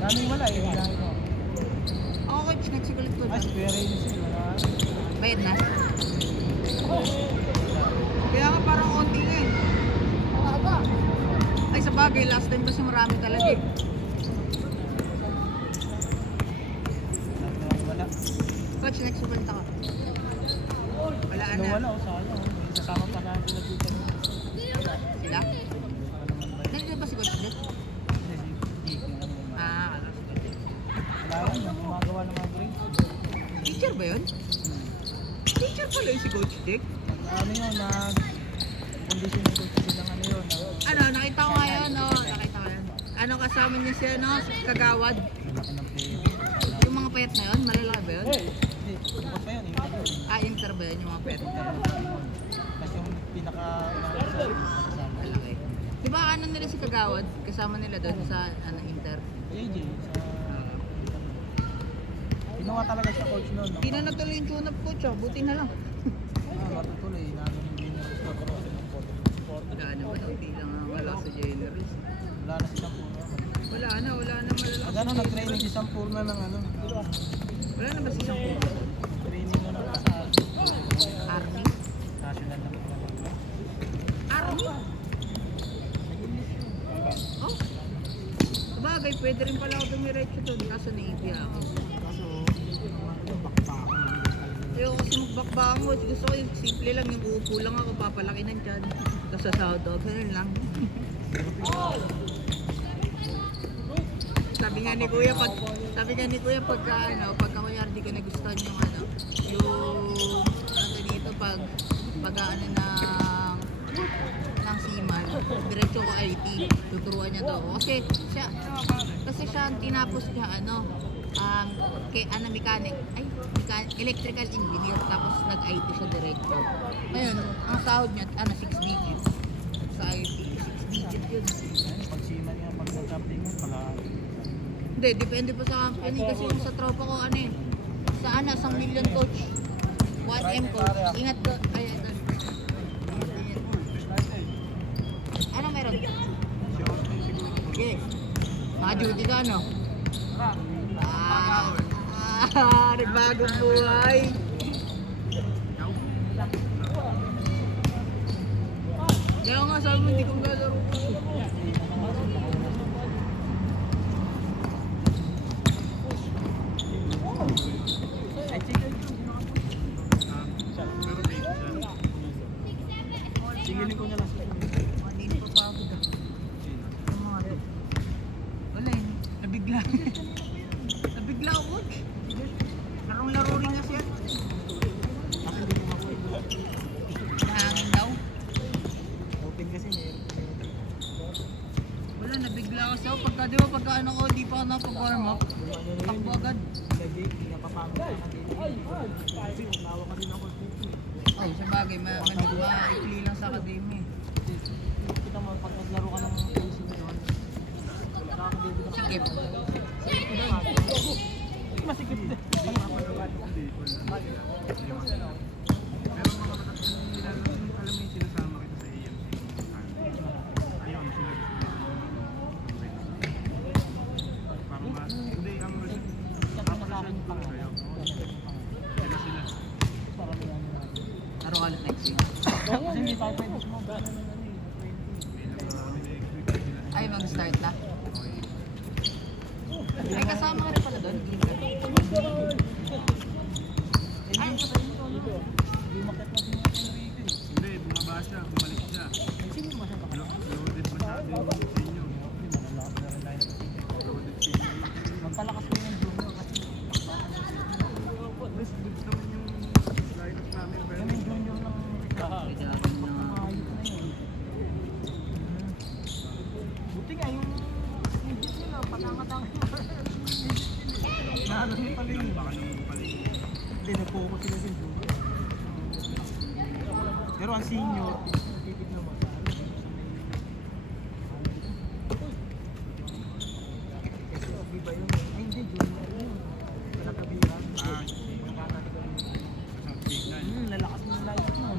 Daming wala eh. Ako coach, nagsigulit ko. Ay, square rin sila. Bayad na. Kaya nga parang konti nga eh. Ay sa bagay, last time kasi marami talaga eh. Wala. Coach, nagsigulit ako. Wala na. Wala o sayang. Isasama pa na sila dito. Sila? Nandito ba si coach dito? Ah, alam si coach. Wala lang, gumagawa ng mga grades. Teacher ba yun? Teacher pala yun si Coach Dick? Ano yun, condition ng coach silang ano yun. Ano, nakita ko ngayon, no? Nakita ko yun. Ano, kasama niya siya, no? Kagawad. Laki ng player. Yung mga payat na yun, malalaki ba yun? Hindi, bukod pa yun. Ah, inter ba yun, yung mga payat? Kasi yung pinaka Malaki. Di ba ano nila si Kagawad? Kasama nila doon sa ano, inter? JJ, sa... Ginawa talaga siya coach noon. Hindi na natuloy yung tune-up coach, oh. Buti na lang. Matutuloy. Hindi niya gusto ko ng sport. Wala naman, hindi lang ang wala sa generous. Wala na silang purma. Wala na malalaki. Pag ano, nag-training isang purma ng ano. Wala na ba siyang puro? Training mo na sa Army? national na Army? Oh? Sabagay, pwede rin pala ako dumiretso doon. Kaso Navy ako. Ayoko kasi magbakbaka mo. Gusto ko yung simple lang. Yung uupo lang ako, papalaki ng tiyan. Tapos sa sawdo, ganun lang. Sabi nga ni Kuya, pagka kunyari di ko nagustuhan yung ano, dito, pag ano ng seaman, diretso ko IT, tuturuan niya daw ako. Kasi siya ang tinapos niya electrical engineer, tapos nag-IT siya director. Ngayon, ang sahod niya, 6 digits. Sa IT, 6 digits yun. pag siman niya, pag nag-camping mo, pala. Hindi, depende pa sa company. Kasi yung sa tropa ko, sa 1 million coach. 1M coach. Ingat ko. Ayan. Ano meron? Yes. Maka-duty ka, no? Nagbagong buhay. Kaya nga sabi mo, hindi kong galaro. Singilin ko na lang sa Hindi pa pagod ah. Yung mga to. Wala eh. Nabigla. Nabigla ako, coach. Larong-laro rin kasi yan. Nahangin daw. open kasi niya. Wala, nabigla ako sa'yo. Pagka ano ko, di pa ako napag-warm up. Takbo agad. Lagi, napapagod ka na dito. Kasi umawa ka din ako. Ay, sa bagay, maikli lang sa academy. Kita mo, pag naglaro ka ng PC ngayon, nakakadito ka. Sikip. Masikip din. Laro ka ulit next week. Kasi hindi tayo pwede sumobra na ng Ay, mag-start na. Ay, kasama ka rin pala doon. Ay, Hindi makit na si Enrique. Hindi, bumaba siya, bumalik siya. Sino mo siya ba? Loaded masyado yung sa inyo. Malalakas na rin tayo na kasi. Loaded sa inyo. Magpalakas ko yung junior kasi. Mas good naman yung lineup namin. Pero Yung junior ng Kaya na. ayos na yun. Buti nga yung legit nila, patangatang. Naano yun pala yun. baka naman pala yun. Hindi, nag-focus sila din junior. Pero ang senior, titignan mo sa ano. Kasi ba yun? Ay hindi, junior yun. Pinakabiran. Kasang signal. Lalakas mo yung light mo.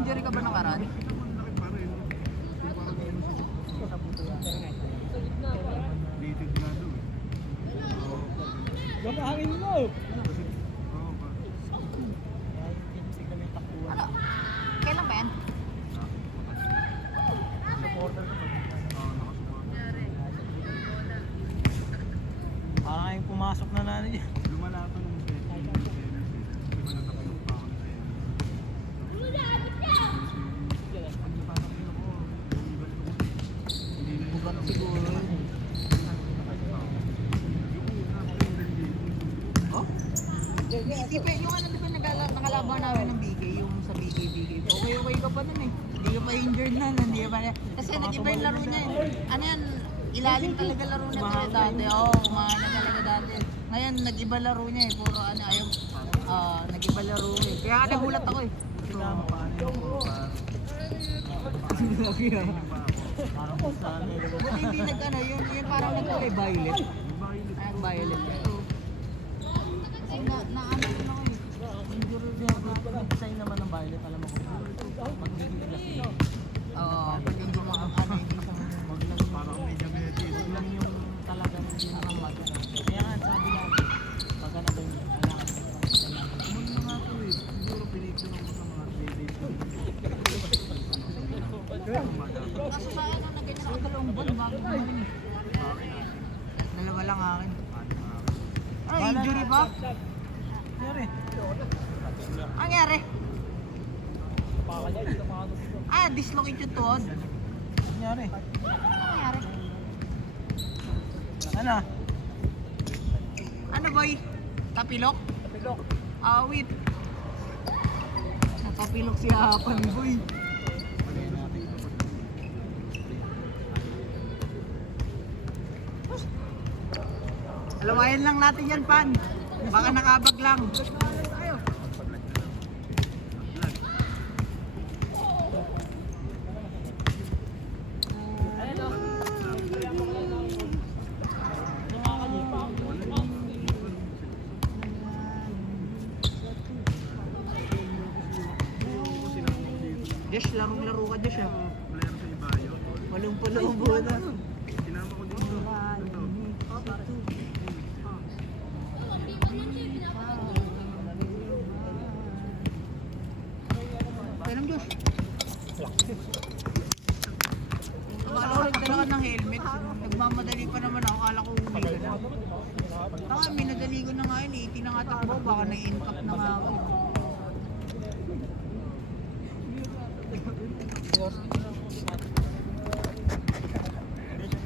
Naka-injury ka ba nakaraan? Laki pa rin. Yung parang ano siya. Native nga daw eh. Gapahangin mo! Kasi, oo pa. Tignan mo yung takbuhan. Ano? Kailan ba yan? Supporter ko. Oo, nakasupport. Parang yung pumasok na nanin niya. Lumala pa nung set. Di ba nakapilok pa ako ng set? Pag napapakil ako, bumibal ko. Hindi na Bugat siguro yun. Oh? Hindi pa, yung ano diba nakalaban namin ng BK, yung sa BK. Okay ka pa dun eh. Hindi ka pa injured na, hindi ka pa kasi nag-iba yung laro niya eh. Ano yan, ilalim talaga laro niya to eh dati. Oo, kumahal na talaga dati. Ngayon, nag-iba laro niya eh. Puro ano, ayaw, nag-iba laro eh. Kaya nagulat ako eh. Tingnan mo paano yung Laki ah. Parang pustahan na yun. Buti hindi nag-ano, yung parang nagkulay violet. violet. Ay, violet. Kasi na-ano yun ako eh. Injury din ako. Design naman ng violet. Alam mo kung magiging glass. Oo, pag yung gumawa ano, hindi sa Wag lang yung Parang may diabetes. wag lang yung talagang pinakamat. Kaya nga sabi lang, pag ano ba yun, kailangan Kumag na nga to eh. Siguro pinicture ako sa mga 3 days. Kaso sa ano, na ganyan ako dalawang buwan bago gumaling eh. Dalawa lang akin. Ano, injury ba? Nangyari. Ang nangyari? Pakakanya, dito mga Dislocate yung tuhod. nangyari. Ano nangyari? Ano? Ano boy? Tapilok? Tapilok. Awit. Natapilok si Hapan boy. Alawayan lang natin yan, Pan. Baka nakabag lang. Josh, larong-laro ka, Josh ah. Player sa Ibayo. Walong pulubo na. Sinama ko dito. Ito. Kailan, Josh? Akala ko nagdala ka ng helmet. Nagmamadali pa naman ako. Akala ko uwi ka na. Taka, minadali ko na nga yun. 80 na nga takbo. Baka na-incap na nga ako.